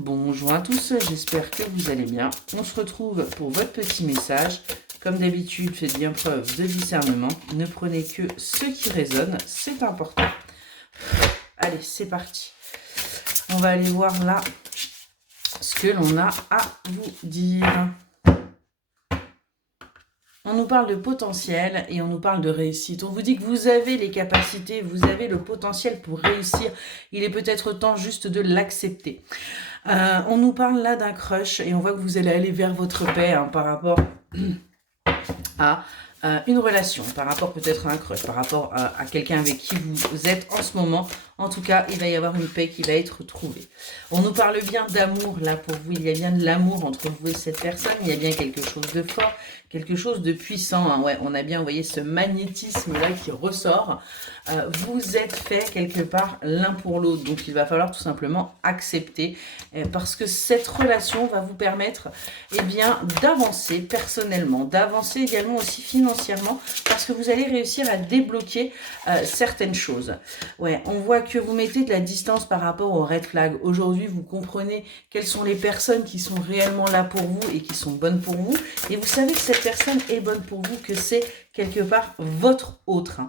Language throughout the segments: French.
Bonjour à tous, j'espère que vous allez bien. On se retrouve pour votre petit message. Comme d'habitude, faites bien preuve de discernement. Ne prenez que ce qui résonne, c'est important. Allez, c'est parti. On va aller voir là ce que l'on a à vous dire. On nous parle de potentiel et on nous parle de réussite. On vous dit que vous avez les capacités, vous avez le potentiel pour réussir. Il est peut-être temps juste de l'accepter. On nous parle là d'un crush et on voit que vous allez aller vers votre paix par rapport à une relation, par rapport peut-être à un crush, par rapport à quelqu'un avec qui vous êtes en ce moment. En tout cas, il va y avoir une paix qui va être trouvée. On nous parle bien d'amour là pour vous. Il y a bien de l'amour entre vous et cette personne. Il y a bien quelque chose de fort, quelque chose de puissant. Ouais, on a bien, vous voyez, ce magnétisme là qui ressort. Vous êtes fait quelque part l'un pour l'autre. Donc, il va falloir tout simplement accepter parce que cette relation va vous permettre bien d'avancer personnellement, d'avancer également aussi financièrement parce que vous allez réussir à débloquer certaines choses. Ouais, on voit que vous mettez de la distance par rapport aux red flags. Aujourd'hui, vous comprenez quelles sont les personnes qui sont réellement là pour vous et qui sont bonnes pour vous. Et vous savez que cette personne est bonne pour vous, que c'est quelque part votre autre.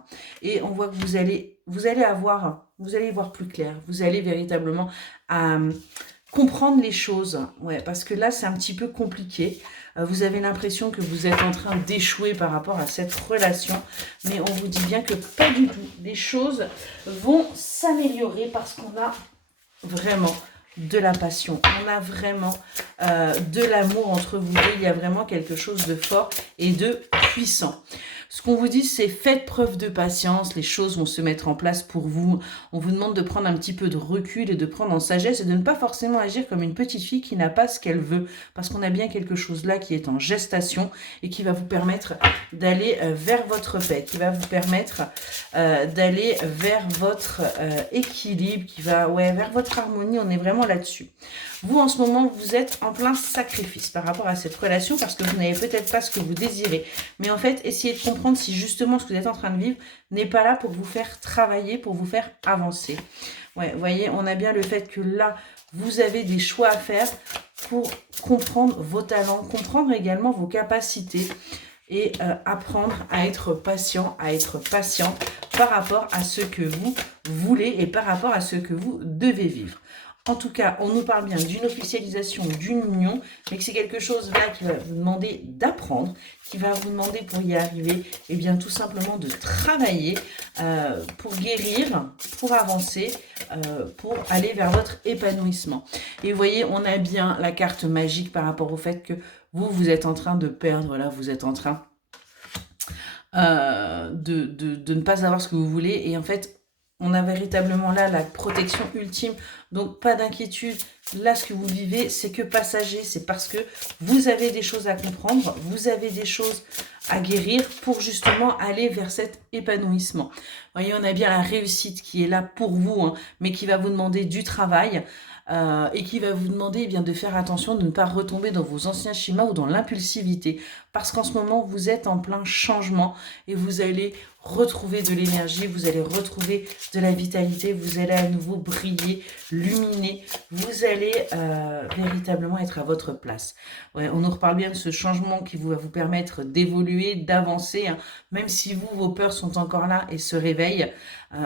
Et on voit que vous allez y voir plus clair. Vous allez véritablement comprendre les choses. Ouais, parce que là, c'est un petit peu compliqué. Vous avez l'impression que vous êtes en train d'échouer par rapport à cette relation. Mais on vous dit bien que pas du tout. Les choses vont s'améliorer parce qu'on a vraiment de la passion. On a vraiment de l'amour entre vous deux. Il y a vraiment quelque chose de fort et de puissant. Ce qu'on vous dit, c'est faites preuve de patience, les choses vont se mettre en place pour vous. On vous demande de prendre un petit peu de recul et de prendre en sagesse et de ne pas forcément agir comme une petite fille qui n'a pas ce qu'elle veut. Parce qu'on a bien quelque chose là qui est en gestation et qui va vous permettre d'aller vers votre paix, qui va vous permettre d'aller vers votre équilibre, qui va vers votre harmonie. On est vraiment là-dessus. Vous, en ce moment, vous êtes en plein sacrifice par rapport à cette relation parce que vous n'avez peut-être pas ce que vous désirez. Mais en fait, essayez de comprendre si justement ce que vous êtes en train de vivre n'est pas là pour vous faire travailler, pour vous faire avancer. Ouais, vous voyez, on a bien le fait que là, vous avez des choix à faire pour comprendre vos talents, comprendre également vos capacités et apprendre à être patient, à être patient par rapport à ce que vous voulez et par rapport à ce que vous devez vivre. En tout cas, on nous parle bien d'une officialisation, d'une union, mais que c'est quelque chose là qui va vous demander d'apprendre, qui va vous demander pour y arriver, et bien tout simplement de travailler pour guérir, pour avancer, pour aller vers votre épanouissement. Et vous voyez, on a bien la carte magique par rapport au fait que vous êtes en train de perdre, là, vous êtes en train de ne pas savoir ce que vous voulez, et en fait, on a véritablement là la protection ultime. Donc, pas d'inquiétude. Là, ce que vous vivez, c'est que passager. C'est parce que vous avez des choses à comprendre. Vous avez des choses à guérir pour justement aller vers cet épanouissement. Vous voyez, on a bien la réussite qui est là pour vous, mais qui va vous demander du travail. Et qui va vous demander de faire attention de ne pas retomber dans vos anciens schémas ou dans l'impulsivité. Parce qu'en ce moment, vous êtes en plein changement et vous allez retrouver de l'énergie, vous allez retrouver de la vitalité, vous allez à nouveau briller, luminer, vous allez véritablement être à votre place. Ouais, on nous reparle bien de ce changement qui va vous permettre d'évoluer, d'avancer, même si vos peurs sont encore là et se réveillent.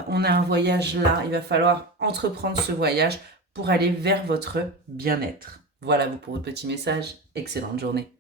On a un voyage là, il va falloir entreprendre ce voyage pour aller vers votre bien-être. Voilà pour votre petit message. Excellente journée.